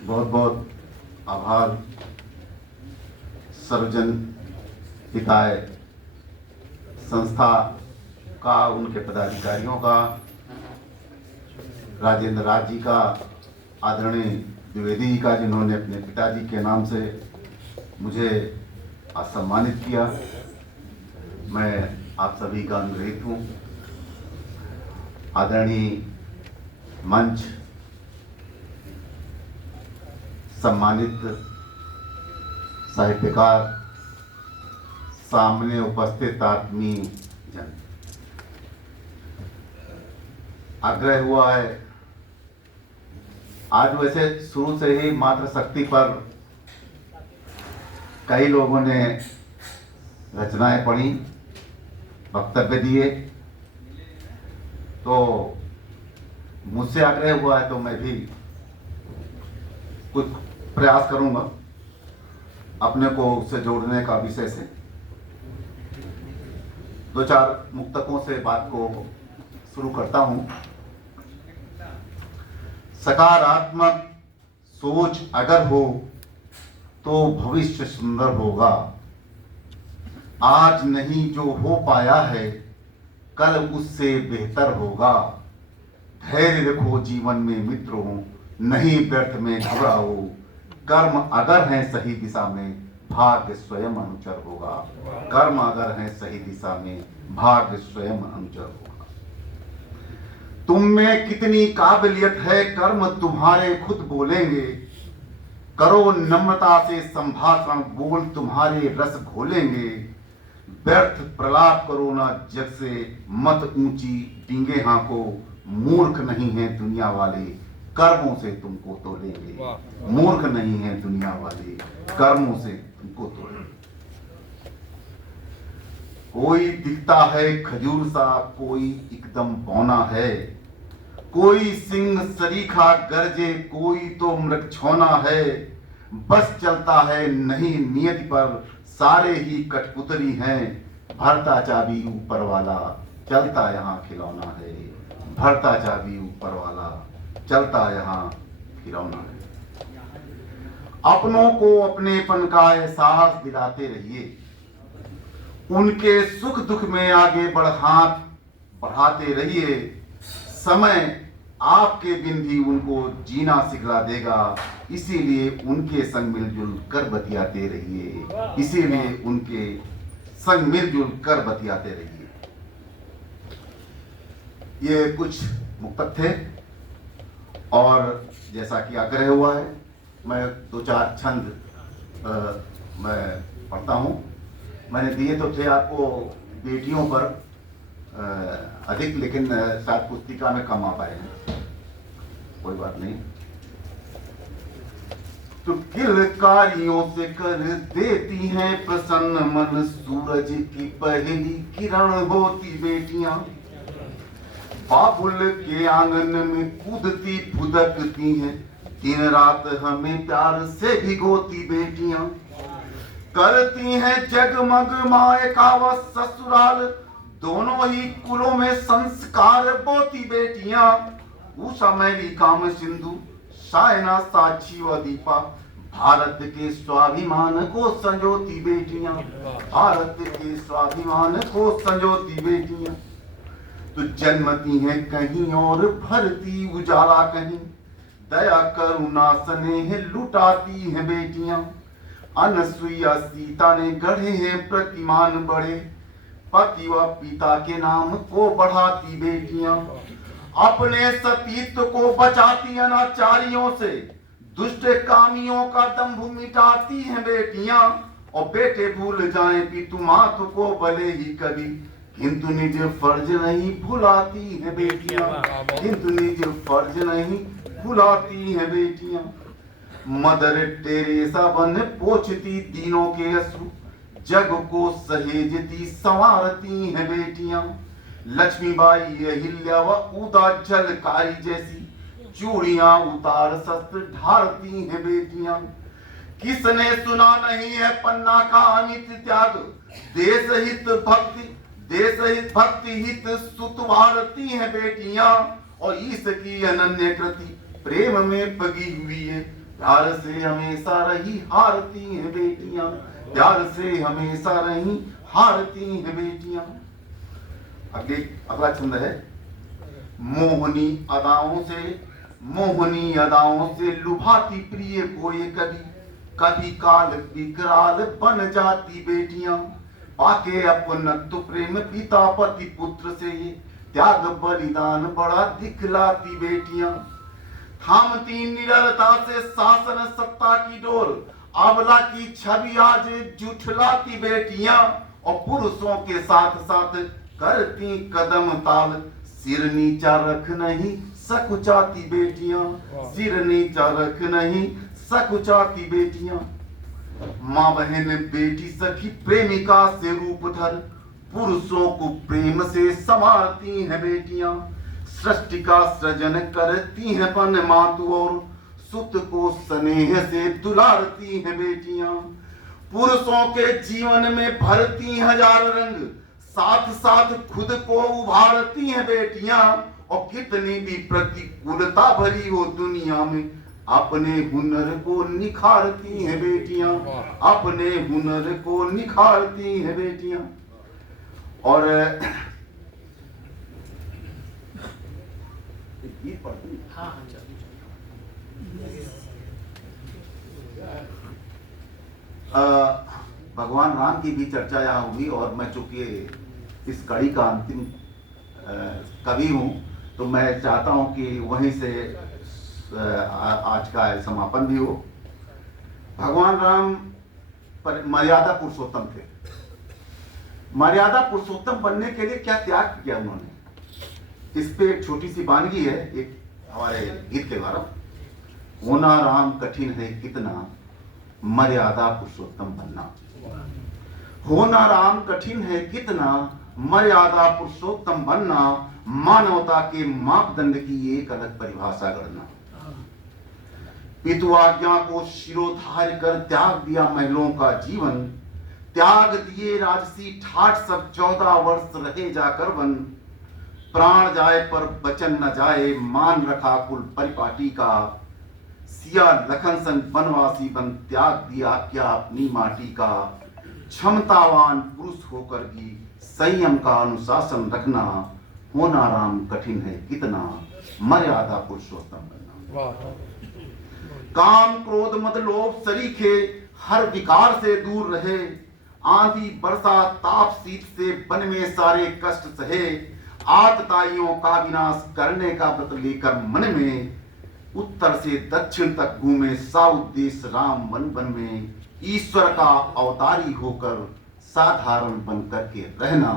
बहुत बहुत आभार सर्वजन हिताय संस्था का, उनके पदाधिकारियों का, राजेंद्र राज जी का, आदरणीय द्विवेदी जी का, जिन्होंने अपने पिताजी के नाम से मुझे सम्मानित किया। मैं आप सभी का अनुग्रहित हूँ। आदरणीय मंच, सम्मानित साहित्यकार, सामने उपस्थित आत्मीय जन, आग्रह हुआ है आज, वैसे शुरू से ही मातृशक्ति पर कई लोगों ने रचनाएं पढ़ी, वक्तव्य दिए, तो मुझसे आग्रह हुआ है तो मैं भी कुछ प्रयास करूंगा अपने को उससे जोड़ने का, विषय से दो चार मुक्तकों से बात को शुरू करता हूं। सकारात्मक सोच अगर हो तो भविष्य सुंदर होगा। आज नहीं जो हो पाया है, कल उससे बेहतर होगा। धैर्य रखो जीवन में मित्रों, नहीं व्यर्थ में घबराओ। कर्म अगर है सही दिशा में, भाग्य स्वयं अनुचर होगा। कर्म अगर है सही दिशा में, भाग्य स्वयं अनुचर होगा। तुम में कितनी काबिलियत है, कर्म तुम्हारे खुद बोलेंगे। करो नम्रता से संभाषण, बोल तुम्हारे रस घोलेंगे। व्यर्थ प्रलाप करो ना जग से, मत ऊंची डींगे हाँको। मूर्ख नहीं है दुनिया वाले, कर्मों से तुमको तोलेंगे। मूर्ख नहीं है दुनिया वाले, कर्मों से तुमको तोलेंगे। कोई दिखता है खजूर सा, कोई एकदम बौना है। कोई सिंह सरीखा गरजे, कोई तो मृगछौना है। बस चलता है नहीं नियति पर, सारे ही कठपुतली हैं। भरता चाबी ऊपर वाला, चलता यहाँ खिलौना है। भरता चाबी ऊपर वाला, चलता यहाँ खिलौना है। अपनों को अपनेपन का एहसास दिलाते रहिए। उनके सुख दुख में आगे हाथ बढ़ाते रहिए। समय आपके बिन भी उनको जीना सिखला देगा, इसीलिए उनके संग मिलजुल कर बतियाते रहिए। इसीलिए उनके संग मिलजुल कर बतियाते रहिए। ये कुछ मुक्तक थे, और जैसा कि आग्रह हुआ है, मैं दो चार छंद मैं पढ़ता हूँ। मैंने दिए तो थे आपको बेटियों पर अधिक, लेकिन शायद पुस्तिका में कम आ पाए हैं, कोई बात नहीं। तो किलकारियों से कर देती हैं प्रसन्न मन, सूरज की पहली किरण होती बेटियां। बाबुल के आंगन में कूदती फुदकती हैं, दिन रात हमें प्यार से भिगोती बेटियां। करती हैं जगमग माए का व ससुराल, दोनों ही कुलों में संस्कार बोती बेटियां। उषा मैली काम सिंधु, सायना साक्षी व दीपा, भारत के स्वाभिमान को संजोती बेटियां। भारत के स्वाभिमान को संजोती बेटियां। तो जन्मती हैं कहीं और भरती उजाला कहीं, दया करुणा स्नेह लुटाती हैं बेटियां। अनसुईया सीता ने गढ़े हैं प्रतिमान बड़े, पति व पिता के नाम को बढ़ाती बेटियां। अपने सतीत्व को बचाती अनाचारियों से, दुष्ट कामियों का दंभ मिटाती हैं बेटियां। और बेटे भूल जाएं पितु मातु को भले ही कभी, किंतु निज फर्ज नहीं भुलाती हैं बेटियां। किंतु निज फर्ज नहीं भुलाती हैं बेटियां। मदर टेरेसा बन पोछती दीनों के अश्रु, जग को सहेजती संवारती हैं बेटियां। लक्ष्मीबाई अहिल्या व उदा झलकारी जैसी, चूड़ियां उतार शस्त्र ढारती हैं बेटियां। किसने सुना नहीं है पन्ना का अनित त्याग, देश हित भक्ति देश हित भक्ति हित सुतवारती हैं बेटियां, और ईश की अनन्य कृति प्रेम में पगी हुई है। प्यार से हमेशा रही हारती हैं बेटियां, प्यार से हमेशा रही हारती हैं बेटियां। अगला छंद है, मोहनी अदाओं से लुभाती प्रिय को ये कभी काल विकराल बन जाती बेटियां। पाके अपनत्व प्रेम पिता पति पुत्र से ये त्याग बलिदान बड़ा दिखलाती बेटियां। थामती निरलता से शासन सत्ता की डोर, अबला की छवि आज जुठलाती बेटियां, और पुरुषों के साथ साथ करती कदम ताल, सिर नीचा रख नहीं सकुचाती बेटियां, सिर नीचा रख नहीं सकुचाती बेटियां। माँ बहन बेटी सखी प्रेमिका से रूप धर, पुरुषों को प्रेम से संभालती हैं बेटियां। सृष्टि का सृजन करती हैं पन मातु, और सुत को स्नेह से दुलारती हैं बेटियां। पुरुषों के जीवन में भरती हजार रंग, साथ साथ खुद को उभारती हैं बेटियां। और कितनी भी प्रतिकूलता भरी हो दुनिया में, अपने हुनर को निखारती हैं बेटियां, अपने हुनर को निखारती हैं बेटियां। और भगवान राम की भी चर्चा यहाँ हुई, और मैं चूंकि इस कड़ी का अंतिम कवि हूँ, तो मैं चाहता हूँ कि वहीं से आज का समापन भी हो। भगवान राम पर मर्यादा पुरुषोत्तम थे। मर्यादा पुरुषोत्तम बनने के लिए क्या त्याग किया उन्होंने, इस पे एक छोटी सी वानगी है, एक हमारे गीत के द्वारा। होना राम कठिन है कितना, मर्यादा पुरुषोत्तम बनना। होना राम कठिन है कितना, मर्यादा पुरुषोत्तम बनना। मानवता के मापदंड की एक अलग परिभाषा गढ़ना। पितु आज्ञा को शिरोधार्य कर त्याग दिया महलों का जीवन, त्याग दिए राजसी ठाठ सब 14 वर्ष रहे जाकर वन। प्राण जाए पर वचन न जाए, मान रखा कुल परिपाटी का। सिया लखन संग वनवासी बन, त्याग दिया क्या अपनी माटी का। क्षमतावान पुरुष होकर भी संयम का अनुशासन रखना। होना राम कठिन है कितना, मर्यादा पुरुषोत्तम बनना। काम क्रोध मद लोभ सरीखे, हर विकार से दूर रहे। आंधी बरसा ताप शीत से वन में सारे कष्ट सहे। आतताइयों का विनाश करने का व्रत लेकर मन में, उत्तर से दक्षिण तक घूमे सा उद्देश्य राम वन वन में। ईश्वर का अवतारी होकर साधारण बन करके रहना।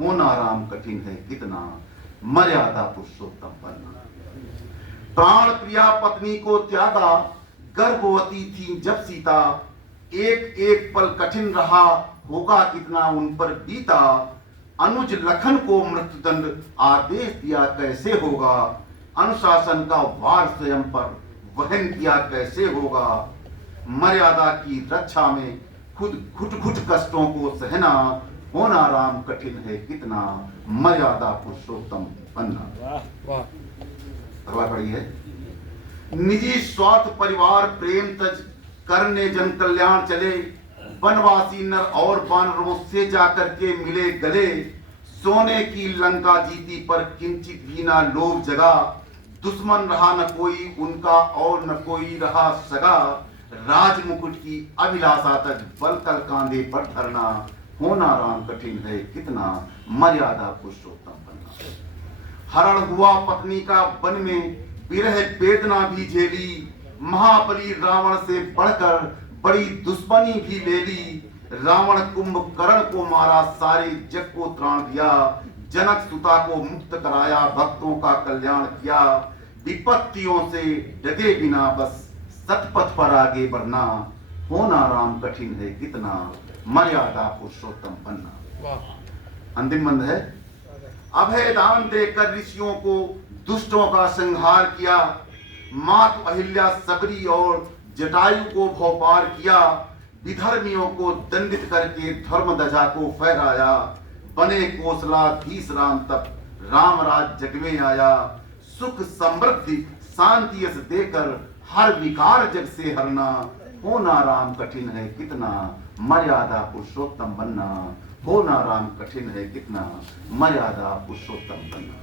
होना राम कठिन है कितना, मर्यादा पुरुषोत्तम बनना। प्राण प्रिया पत्नी को त्यागा, गर्भवती थी जब सीता। एक एक पल कठिन रहा, होगा कितना उन पर बीता। अनुज लखन को मृत्युदंड आदेश दिया कैसे होगा। अनुशासन का वार स्वयं पर वहन किया कैसे होगा। मर्यादा की रक्षा में खुद घुट घुट कष्टों को सहना। होना राम कठिन है कितना, मर्यादा पुरुषोत्तम बनना। अगला कड़ी है, निजी स्वार्थ परिवार प्रेम तज करने जन कल्याण चले। वनवासी नर और वानरों से जाकर के मिले गले। सोने की लंका जीती पर किंचित भी ना लोभ जगा। दुश्मन रहा न कोई उनका और न कोई रहा सगा। राज मुकुट की अभिलाषा तक बल तल कांधे पर धरना। होना राम कठिन है कितना, मर्यादा पुरुषोत्तम बनना। हरण हुआ पत्नी का वन में, विरह वेदना भी झेली। महाबली रावण से बढ़कर बड़ी दुश्मनी भी ले ली। रावण कुंभकर्ण को मारा, सारे जग को त्राण दिया। जनक सुता को मुक्त कराया, भक्तों का कल्याण किया। विपत्तियों से डगे बिना बस सतपथ पर आगे बढ़ना। होना राम कठिन है कितना, मर्यादा पुरुषोत्तम बनना। अंतिम मंद है, अभय दान देकर ऋषियों को दुष्टों का संहार किया। मात अहिल्या सबरी और जटायु को भोपार किया। विधर्मियों को दंडित करके धर्म ध्वजा को फहराया। बने कोसलाधीश राम तब राम राज जग में आया। सुख समृद्धि शांति यस देकर हर विकार जग से हरना। होना राम कठिन है कितना मर्यादा पुरुषोत्तम बनना। होना राम कठिन है कितना मर्यादा पुरुषोत्तम बनना।